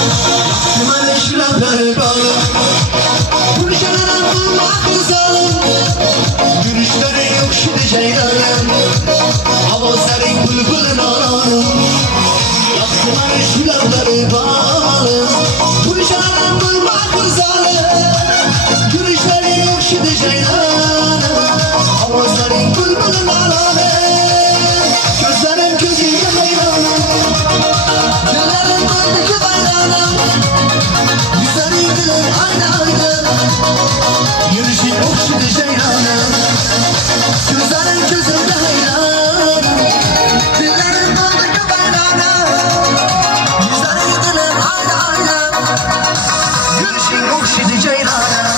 Yaktım şurada bağlı. Kurşanlarım bulmak uzalım. Yürüyüşleri yok şimdi ceylanım. Avazların bülbülün aranım. Yaktım şurada bağlı. Kurşanlarım bulmak uzalım. Yürüyüşleri yok şimdi ceylanım. Avazların bülbülün aranım. Gözlerim gözüyle hayranım. Güllerim gördükçe bayranım. Yüzleri gülür aynı aynı. Yürüyüşü okşudu ceylanım. Gözlerim gözümde hayranım. Güllerim gördükçe bayranım. Yüzleri gülür aynı aynı. Yürüyüşü okşudu ceylanım.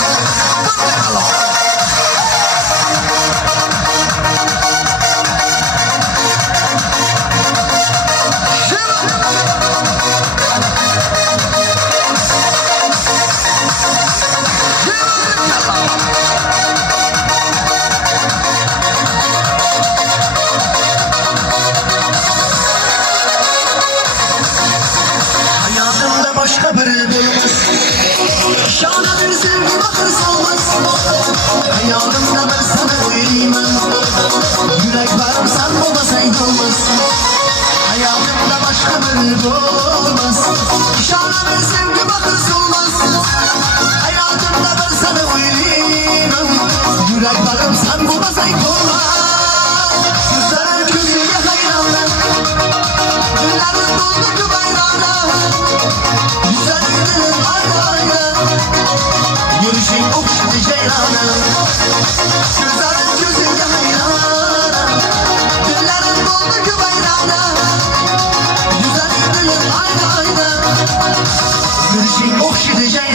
Hayatımda başka biri bulmaz. Şana bir sevgi bakırsa olmaz. Hayatımda ben sana uyumam. Yürek varım sen olmasaydın olmaz. Hayatımda başka biri bulmaz. Şana bir sevgi bakırsa olmaz. Hayatımda ben sana uyumam. Yürek varım sen olmasaydın olmaz. Gözlerim gözüyle hayranım. Güllerim doldu ki bayrağına. Güzel gidelim aynı aynı. Yürüyüşün okşadı ceylanım. Gözlerim gözüyle hayranım. Güllerim doldu ki bayrağına. Güzel gidelim aynı aynı. Yürüyüşün okşadı ceylanım.